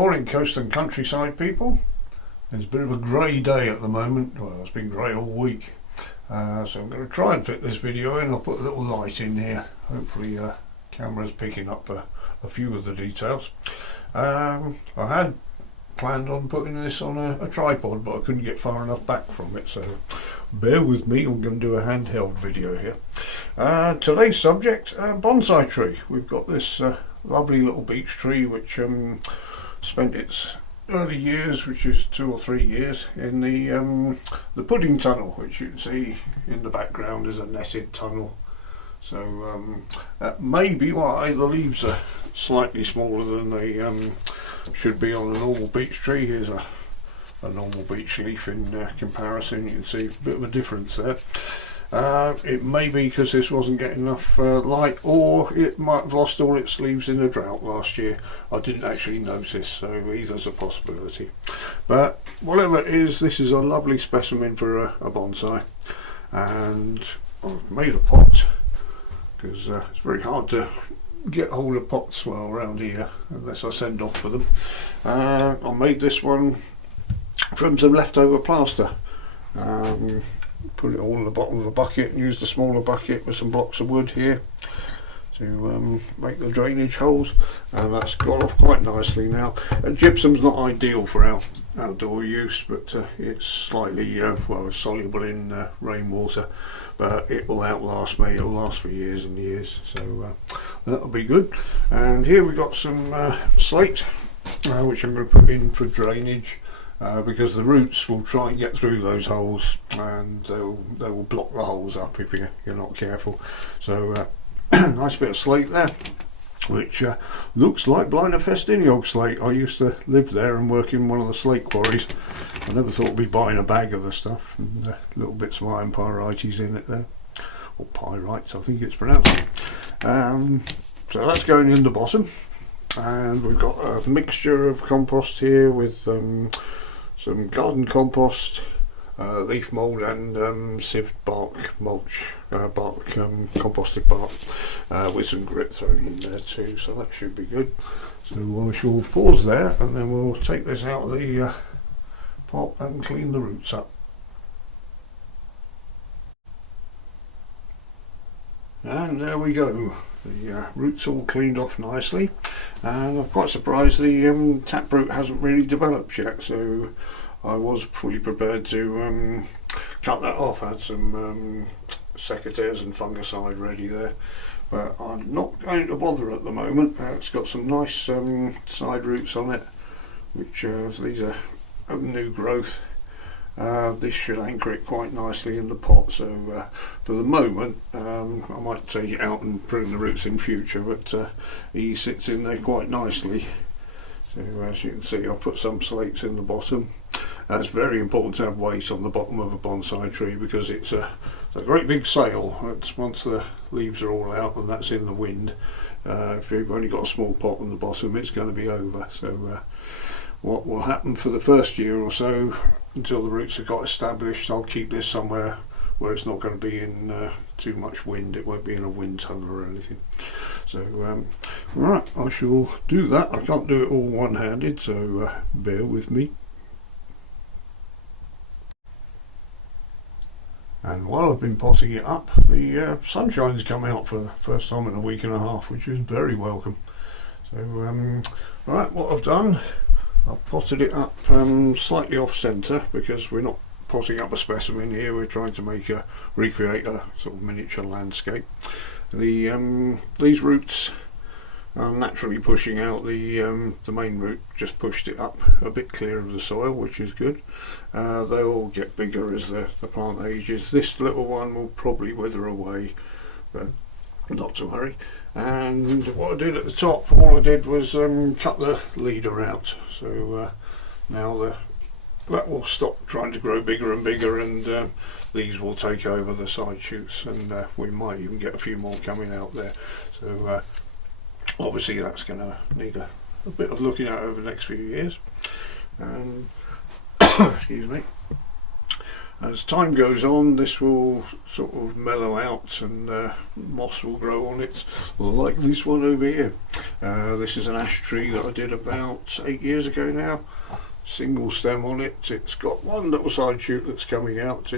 Morning coast and countryside people. It's a bit of a grey day at the moment. Well, it's been grey all week. So I'm going to try and fit this video in. I'll put a little light in here. Hopefully camera's picking up a few of the details. I had planned on putting this on a tripod, but I couldn't get far enough back from it, so bear with me. I'm going to do a handheld video here. Today's subject, bonsai tree. We've got this lovely little beech tree which spent its early years, which is 2 or 3 years, in the pudding tunnel, which you can see in the background is a netted tunnel. So that may be why the leaves are slightly smaller than they should be on a normal beech tree. Here's a normal beech leaf in comparison. You can see a bit of a difference there. It may be because this wasn't getting enough light, or it might have lost all its leaves in a drought last year. I didn't actually notice, so either's a possibility. But whatever it is, this is a lovely specimen for a bonsai, and I've made a pot because it's very hard to get hold of pots well around here unless I send off for them. I made this one from some leftover plaster. Put it all in the bottom of a bucket and used a smaller bucket with some blocks of wood here to make the drainage holes, and that's gone off quite nicely now. Gypsum's not ideal for our outdoor use, but it's slightly well, it's soluble in rainwater, but it will outlast me. It'll last for years and years, so that'll be good. And here we've got some slate which I'm going to put in for drainage. Because the roots will try and get through those holes, and they will block the holes up if you're not careful. So nice bit of slate there, which looks like Blind Festiniog slate. I used to live there and work in one of the slate quarries. I never thought I'd be buying a bag of the stuff, and little bits of iron pyrites in it there, or pyrites I think it's pronounced. So that's going in the bottom, and we've got a mixture of compost here with some garden compost, leaf mould, and sieved bark mulch, composted bark, with some grit thrown in there too, so that should be good. So I shall pause there, and then we'll take this out of the pot and clean the roots up. And there we go. The roots all cleaned off nicely, and I'm quite surprised the taproot hasn't really developed yet, so I was fully prepared to cut that off. I had some secateurs and fungicide ready there, but I'm not going to bother at the moment. It's got some nice side roots on it, which these are of new growth. This should anchor it quite nicely in the pot, so for the moment I might take it out and prune the roots in future, but he sits in there quite nicely. So as you can see, I've put some slates in the bottom. It's very important to have weight on the bottom of a bonsai tree, because it's a great big sail. It's once the leaves are all out and that's in the wind, if you've only got a small pot on the bottom, it's going to be over. So what will happen for the first year or so, until the roots have got established, I'll keep this somewhere where it's not going to be in too much wind. It won't be in a wind tunnel or anything. So right, I shall do that. I can't do it all one-handed, so bear with me. And while I've been potting it up, the sunshine's come out for the first time in a week and a half, which is very welcome. So right, what I've done, I've potted it up slightly off centre, because we're not potting up a specimen here, we're trying to recreate a sort of miniature landscape. These roots are naturally pushing out. The main root just pushed it up a bit clear of the soil, which is good. They all get bigger as the plant ages. This little one will probably wither away, but not to worry. And what I did at the top, all I did was cut the leader out, so now that will stop trying to grow bigger and bigger, and these will take over the side shoots, and we might even get a few more coming out there. So obviously that's going to need a bit of looking at over the next few years. Excuse me. As time goes on, this will sort of mellow out and moss will grow on it, like this one over here. This is an ash tree that I did about 8 years ago now. Single stem on it. It's got one little side shoot that's coming out.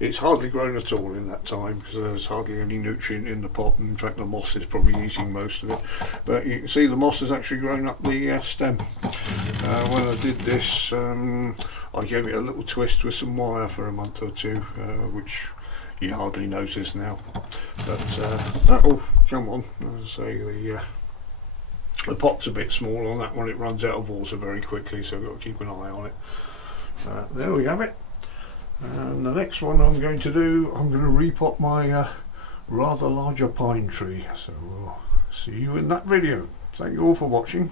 It's hardly grown at all in that time because there's hardly any nutrient in the pot. In fact, the moss is probably eating most of it. But you can see the moss has actually grown up the stem. When I did this, I gave it a little twist with some wire for a month or two, which you hardly notice now. But that'll come on. As I say, the pot's a bit small on that one. It runs out of water very quickly, so I've got to keep an eye on it. There we have it. And the next one I'm going to do, I'm going to repot my rather larger pine tree. So we'll see you in that video. Thank you all for watching.